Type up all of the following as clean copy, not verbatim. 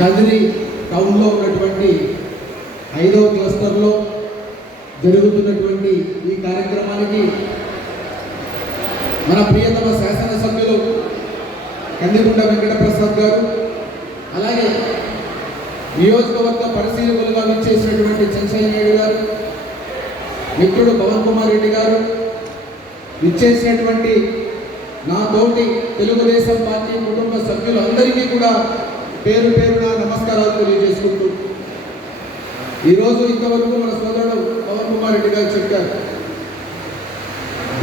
కదిరి టౌన్లో ఉన్నటువంటి 5వ క్లస్టర్లో జరుగుతున్నటువంటి ఈ కార్యక్రమానికి మన ప్రియతమ శాసనసభ్యులు కందికుంట వెంకటప్రసాద్ గారు, అలాగే నియోజకవర్గ పరిశీలకులుగా విచ్చేసినటువంటి చంద్రశేఖర్ గారు, మిత్రుడు పవన్ కుమార్ రెడ్డి గారు, విచ్చేసినటువంటి నా తోటి తెలుగుదేశం పార్టీ కుటుంబ సభ్యులందరికీ కూడా పేరు పేరున నమస్కారాలు తెలియజేసుకుంటూ, ఈరోజు ఇంతవరకు మన సోదరుడు పవన్ కుమార్ రెడ్డి గారు చెప్పారు,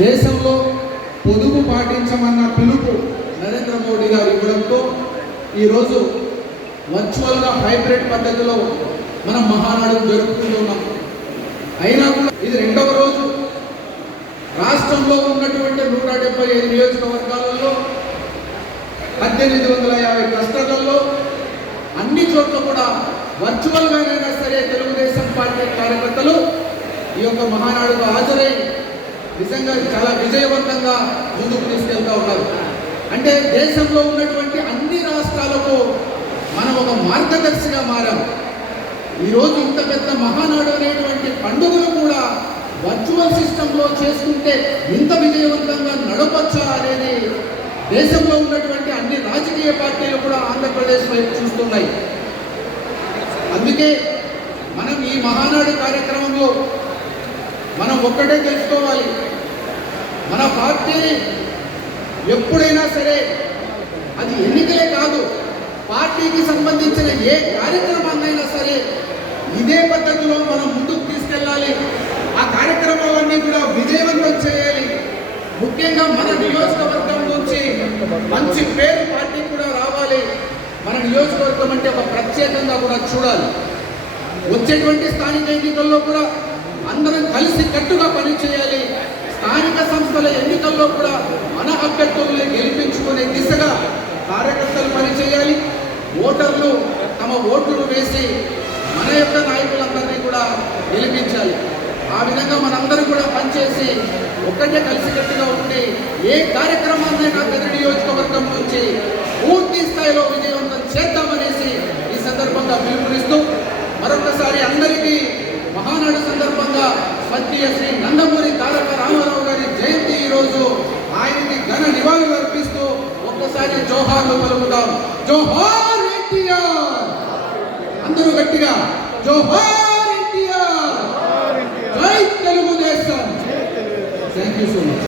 దేశంలో పొదుపు పాటించమన్న పిలుపు నరేంద్ర మోడీ గారు ఇవ్వడంతో ఈరోజు వర్చువల్గా హైబ్రిడ్ పద్ధతిలో మనం మహానాడు జరుపుకుంటున్నాం. అయినా కూడా ఇది 2వ రోజు. రాష్ట్రంలో ఉన్నటువంటి 175 నియోజకవర్గాలలో 1850 క్లస్టర్లలో అన్ని చోట్ల కూడా వర్చువల్గానైనా సరే తెలుగుదేశం పార్టీ కార్యకర్తలు ఈ యొక్క మహానాడుకు హాజరై నిజంగా చాలా విజయవంతంగా ముందుకు తీసుకెళ్తా ఉన్నారు. అంటే దేశంలో ఉన్నటువంటి అన్ని రాష్ట్రాలకు మనం ఒక మార్గదర్శిగా మారాం. ఈరోజు ఇంత పెద్ద మహానాడు అనేటువంటి పండుగను కూడా వర్చువల్ సిస్టంలో చేసుకుంటే ఇంత విజయవంతంగా నడపచ్చా అనేది దేశంలో ఉన్నటువంటి అన్ని రాజకీయ పార్టీలు కూడా ఆంధ్రప్రదేశ్ వైపు చూస్తున్నాయి. అందుకే మనం ఈ మహానాడు కార్యక్రమంలో మనం ఒక్కటే తెలుసుకోవాలి, మన పార్టీ ఎప్పుడైనా సరే అది ఎన్నికలే కాదు, పార్టీకి సంబంధించిన ఏ కార్యక్రమాన్నైనా సరే ఇదే పద్ధతిలో మనం ముందుకు తీసుకెళ్ళాలి. ఆ కార్యక్రమాలన్నీ కూడా విజయవంతం చేయాలి. ముఖ్యంగా మన నియోజకవర్గం నుంచి మంచి పేరు పార్టీ కూడా రావాలి. మన నియోజకవర్గం అంటే ఒక ప్రత్యేకంగా కూడా చూడాలి. వచ్చేటువంటి స్థానిక ఎన్నికల్లో కూడా అందరం కలిసి కట్టుగా పనిచేయాలి. స్థానిక సంస్థల ఎన్నికల్లో కూడా మన అభ్యర్థుల్ని గెలిపించుకునే దిశగా కార్యకర్తలు పనిచేయాలి. ఓటర్లు తమ ఓటును వేసి మన యొక్క నాయకులందరినీ కూడా గెలిపించాలి. ఆ విధంగా మనందరం కూడా పనిచేసి ఒక్కటే కలిసికట్టుగా ఉండి ఏ కార్యక్రమాన్నైనా కదిరి నియోజకవర్గం నుంచి పూర్తి స్థాయిలో విజయవంతం చేద్దామనేసి ఈ సందర్భంగా పిలుపునిస్తూ మరొకసారి అందరికీ మహానాడు సందర్భంగా స్వర్గీయ శ్రీ నందమూరి తారక రామారావు గారి జయంతి ఈరోజు, ఆయనకి ఘన నివాళులు అర్పిస్తూ ఒక్కసారి జోహార్లు పలుకుదాం. జోహార్ ఎన్టీఆర్! అందరూ గట్టిగా జోహార్ ఎన్టీఆర్! జై Telugu Desam! Thank you so much.